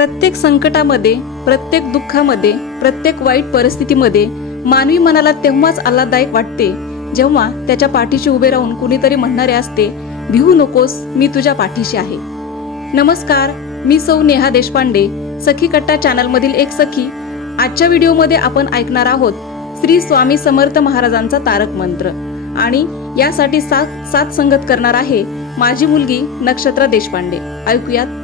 प्रत्येक संकटामध्ये, प्रत्येक दुःखामध्ये, प्रत्येक वाईट परिस्थितीमध्ये मानवी मनाला तेव्हाच आल्हाददायक वाटते जेव्हा त्याच्या पाठीशी उभे राहून कुणीतरी म्हणणारे असते, भिवू नकोस, मी तुझ्या पाठीशी आहे. नमस्कार, मी सौ नेहा देशपांडे, सखी कट्टा चॅनल मधील एक सखी. आजच्या व्हिडिओमध्ये आपण ऐकणार आहोत श्री स्वामी समर्थ महाराजांचा तारक मंत्र आणि यासाठी साथ संगत करणार आहे माझी मुलगी नक्षत्रा देशपांडे. ऐकूयात.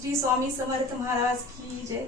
श्री स्वामी समर्थ महाराज की जय.